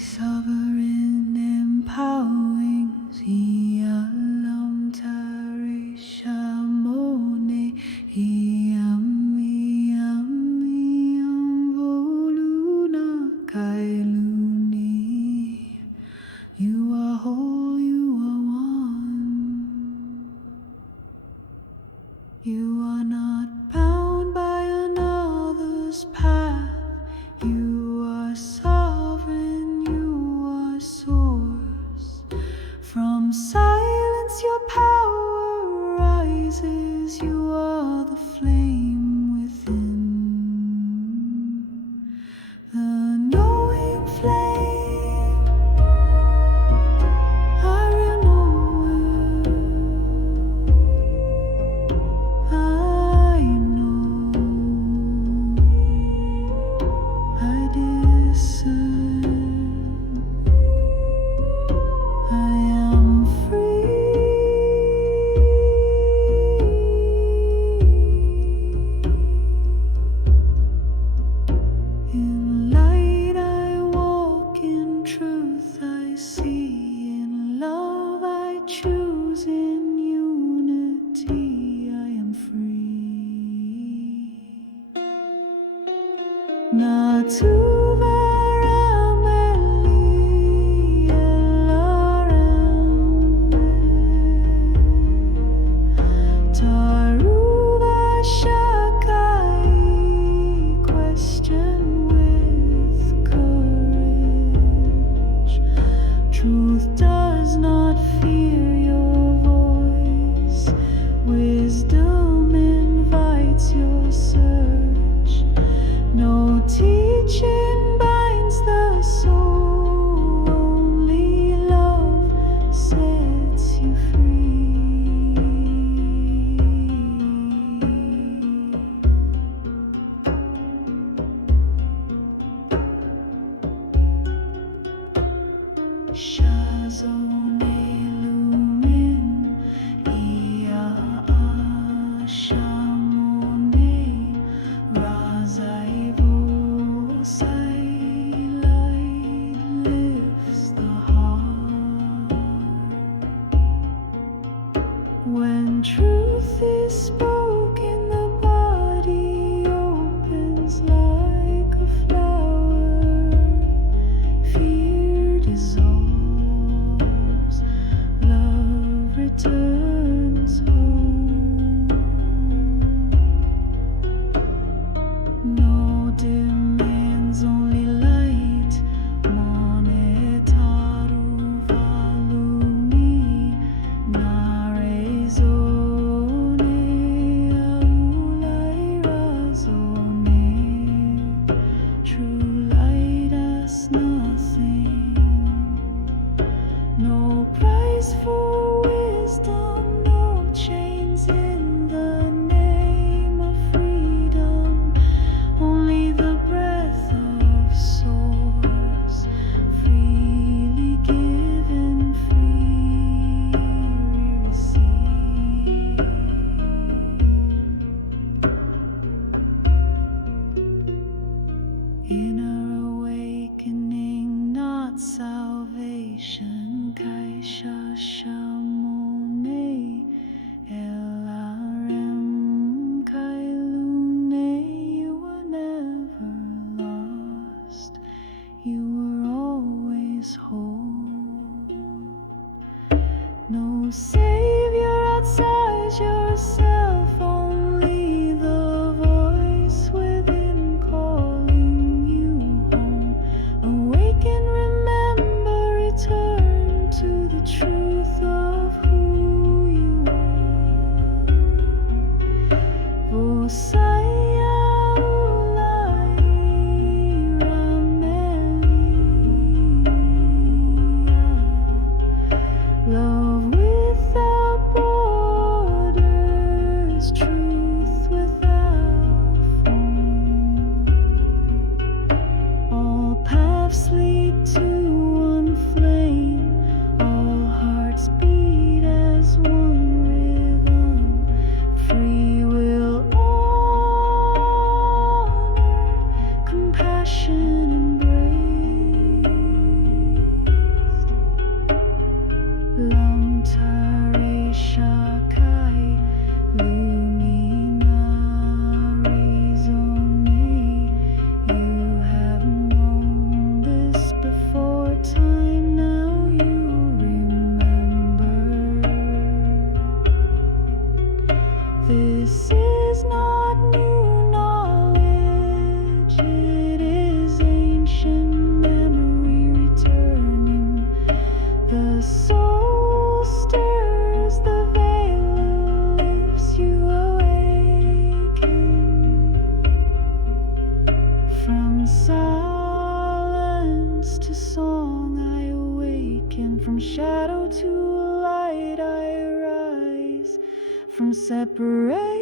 Sovereign empowering Lum-Taré, Sha-Moné, Voh-Lu-Na Kai-Lu-Né. You are whole, you are one. You are not bound by another's path. You are sovereign, you are source. From silence your power rises. You are the flame within. The knowing flame. I real knower. I know. I discern. I am free. In light I walk, in truth I see, in love I choose, in unity I am free. Not to truth does not fear your voice. Wisdom invites your search. No teaching binds the soul. Only love sets you free. Sha-Moné lumin, Sha-Moné, Razai Voh-Sai, light lifts the heart. When truth is spoken, the body opens like a flower. Fear dissolves, love returns home. No demands, only light. Monetaru valumi, narezone, aulai razone. True light asks nothing. No price for wisdom, no chains in the name of freedom. Only the breath of source, freely given, freely received. Inner awakening, not salvation. Sha-Moné, Kai-Lu-Né. You were never lost. You were always whole. No savior outside yourself, only the voice within calling you home. Awaken, remember, return to the truth of who you are. Love without borders, truth without form. All paths lead to one flame, all hearts beat as one rhythm. Free will, honor, compassion embraced. Lum-Taré, Kai-Lu-Né, you have known this before time, now you remember. This is not new knowledge, it is ancient memory returning. The soul stirs, the veil lifts, you awaken. From silence to song I awaken, from shadow to light I rise, from separation